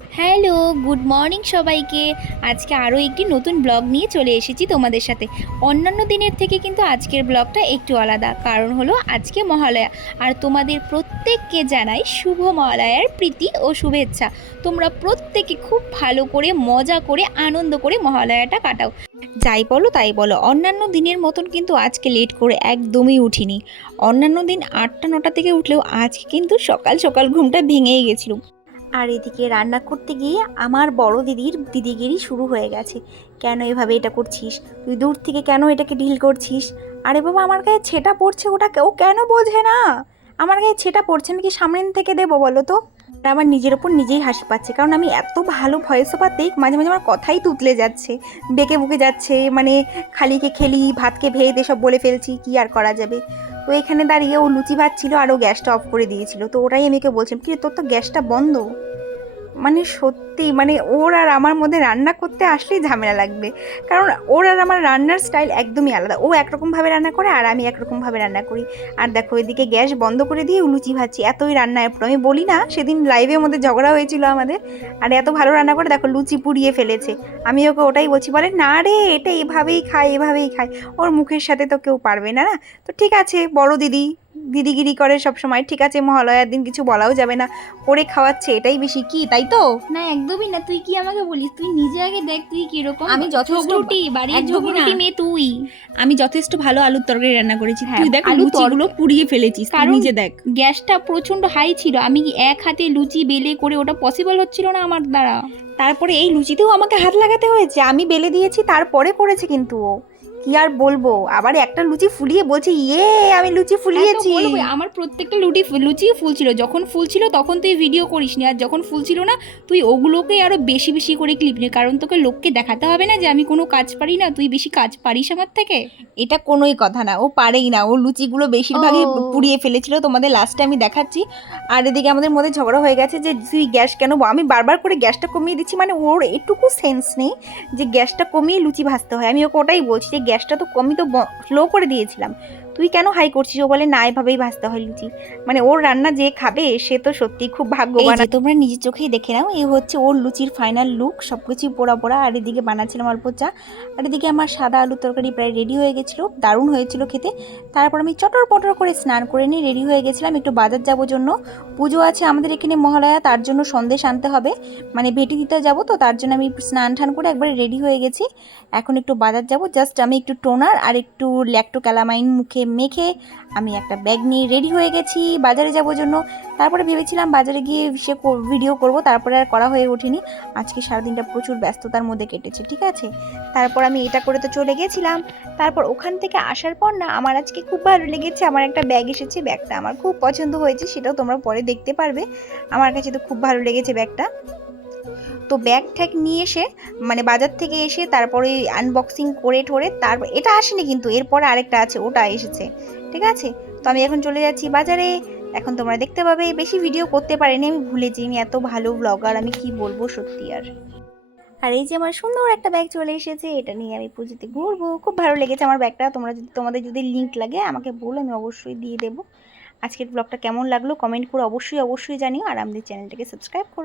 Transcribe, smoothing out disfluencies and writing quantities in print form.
Hello, good morning সবাইকে। আজকে আরও একটি নতুন ব্লগ নিয়ে চলে এসেছি তোমাদের সাথে। অন্যান্য দিনের থেকে কিন্তু আজকের ব্লগটা একটু আলাদা, কারণ হলো আজকে মহালয়া। আর তোমাদের প্রত্যেককে জানাই শুভ মহালয়ার প্রীতি ও শুভেচ্ছা। তোমরা প্রত্যেকে খুব ভালো করে মজা করে আনন্দ করে মহালয়াটা কাটাও। যাই বলো তাই বলো, অন্যান্য দিনের মতন কিন্তু আজকে লেট করে একদমই উঠিনি। অন্যান্য দিন 8টা 9টা থেকে উঠলেও আজকে কিন্তু সকাল সকাল ঘুমটা ভেঙেই গেছিলো। আর এদিকে রান্না করতে গিয়ে আমার বড় দিদির দিদিগিরি শুরু হয়ে গেছে। কেন এভাবে এটা করছিস, তুই দূর থেকে কেন এটাকে ডিল করছিস? আরে বাবা, আমার গায়ে ছেটা পড়ছে, ওটা ও কেন বোঝে না? আমার গায়ে ছেটা পড়ছে, আমি কি সামনে থেকে দেবো বলো তো? আর আমার নিজের ওপর নিজেই হাসি পাচ্ছে, কারণ আমি এত ভালো ভয়েস ওভার দিই, মাঝে মাঝে আমার কথাই তুতলে যাচ্ছে, বেঁকে বুকে যাচ্ছে, মানে খালিকে খেলি ভাতকে ভেদ এসব বলে ফেলছি, কি আর করা যাবে। তো এখানে দাঁড়িয়ে ও লুচি ভাজছিল আর ও গ্যাসটা অফ করে দিয়েছিল, তো ওটাই আমি ওকে বলছিলাম, কি রে, তোর তো গ্যাসটা বন্ধ। মানে সত্যি, মানে ওর আর আমার মধ্যে রান্না করতে আসলেই ঝামেলা লাগবে, কারণ ওর আর আমার রান্নার স্টাইল একদমই আলাদা। ও একরকমভাবে রান্না করে আর আমি একরকমভাবে রান্না করি। আর দেখো, এদিকে গ্যাস বন্ধ করে দিয়ে লুচি ভাজছি, এতই রান্নায় পুরো। আমি বলি না, সেদিন লাইভের মধ্যে ঝগড়া হয়েছিল আমাদের, আর এত ভালো রান্না করে দেখো লুচি পুড়িয়ে ফেলেছে। আমি ওকে ওটাই বলছি, বলে না রে, এটা এভাবেই খায়, এভাবেই খায়, ওর মুখের সাথে তো কেউ পারবে না। না তো ঠিক আছে, বড় দিদি দিদিগিরি করে সব সময়, ঠিক আছে, মহালয়ার দিন কিছু বলাও যাবে না, করে খাওয়াচ্ছে এটাই বেশি, কি তাই তো? না, একদমই না। তুই কি আমাকে বলিস? তুই নিজে আগে দেখ তুই কিরকম। আমি যথেষ্ট ঝগড়ুটি, বাড়ির একদমই ঝগড়ুটি না। মেয়ে তুই। আমি যথেষ্ট ভালো আলুর তরকারি রান্না করেছি, হ্যাঁ, তুই দেখ আলু লুচিগুলো পুড়িয়ে ফেলেছিস, তুই কারণ নিজে দেখ। গ্যাসটা প্রচন্ড হাই ছিল, আমি এক হাতে লুচি বেলে করে ওটা পসিবল হচ্ছিল না আমার দ্বারা। তারপরে এই লুচিতেও আমাকে হাত লাগাতে হয়েছে, আমি বেলে দিয়েছি তারপরে করেছে কিন্তু ও। কি আর বলবো, আবার একটা লুচি ফুলিয়ে বলছে ইয়ে আমি লুচি হ্যাঁ, তো ফুলিয়েছি। বলবো, আমার প্রত্যেকটা লুচি ফুল ছিল। যখন ফুল ছিল তখন তুই ভিডিও করিস নি, আর যখন ফুল ছিল না তুই ওগুলোকেই আরো বেশি বেশি করে ক্লিপ নি, কারণ তোকে লোককে দেখাতে হবে না যে আমি কোনো কাজ পারি না, তুই বেশি কাজ পারিস আমার থেকে। এটা কোনোই কথা না, ও পারেই না, ও লুচিগুলো বেশিরভাগই ও পুড়িয়ে ফেলেছিল, তোমাদের লাস্টে আমি দেখাচ্ছি। আর এদিকে আমাদের মধ্যে ঝগড়া হয়ে গেছে যে তুই গ্যাস কেন, আমি বারবার করে গ্যাসটা কমিয়ে দিচ্ছি, মানে ওর এটুকু সেন্স নেই যে গ্যাসটা কমিয়ে লুচি ভাজতে হয়। আমি ওকে ওটাই বলছি যে গ্যাসটা তো কমই তো স্লো করে দিয়েছিলাম, তুই কেন হাই করছিস? ও বলে না, এভাবেই ভাজতে হয় লুচি। মানে ওর রান্না যে খাবে সে তো সত্যি খুব ভাগ্যবান। এই যে তোমরা নিজের চোখেই দেখে নাও, এই হচ্ছে ওর লুচির ফাইনাল লুক, সব কিছুই পোড়া পোড়া। আর এদিকে বানাচ্ছিলাম অল্প চা, আর এদিকে আমার সাদা আলুর তরকারি প্রায় রেডি হয়ে গেছিলো, দারুণ হয়েছিল খেতে। তারপর আমি চটর পটর করে স্নান করে নিয়ে রেডি হয়ে গেছিলাম একটু বাজার যাবো জন্য। পুজো আছে আমাদের এখানে মহালয়া, তার জন্য সন্দেশ আনতে হবে, মানে ভেটি দিতে যাবো, তো তার জন্য আমি স্নান টান করে একবারে রেডি হয়ে গেছি। এখন একটু বাজার যাব, জাস্ট আমি একটু টোনার আর একটু ল্যাক্টো ক্যালামাইন মুখে মেখে আমি একটা ব্যাগ নিয়ে রেডি হয়ে গেছি বাজারে যাবো জন্য। তারপরে ভেবেছিলাম বাজারে গিয়ে সে ভিডিও করব, তারপরে আর করা হয়ে ওঠেনি। আজকে সারাদিনটা প্রচুর ব্যস্ততার মধ্যে কেটেছে, ঠিক আছে। তারপর আমি এটা করে তো চলে গেছিলাম। তারপর ওখান থেকে আসার পর না, আমার আজকে খুব ভালো লেগেছে, আমার একটা ব্যাগ এসেছে, ব্যাগটা আমার খুব পছন্দ হয়েছে, সেটাও তোমরা পরে দেখতে পারবে। আমার কাছে তো খুব ভালো লেগেছে ব্যাগটা। তো ব্যাগ ঠ্যাগ নিয়ে এসে, মানে বাজার থেকে এসে তারপরে আনবক্সিং করে ঠোরে, তারপর এটা আসেনি কিন্তু এরপরে আরেকটা আছে, ওটা এসেছে, ঠিক আছে। তো আমি এখন চলে যাচ্ছি বাজারে, এখন তোমরা দেখতে পাবে। বেশি ভিডিও করতে পারিনি, আমি ভুলেছি, আমি এত ভালো ব্লগার, আমি কি বলবো সত্যি। আর এই যে আমার সুন্দর একটা ব্যাগ চলে এসেছে, এটা নিয়ে আমি পুজোতে ঘুরবো। খুব ভালো লেগেছে আমার ব্যাগটা, তোমাদের যদি লিঙ্ক লাগে আমাকে বলো, আমি অবশ্যই দিয়ে দেবো। আজকের ব্লগটা কেমন লাগলো কমেন্ট করে অবশ্যই অবশ্যই জানিও, আর আমাদের চ্যানেলটাকে সাবস্ক্রাইব করো।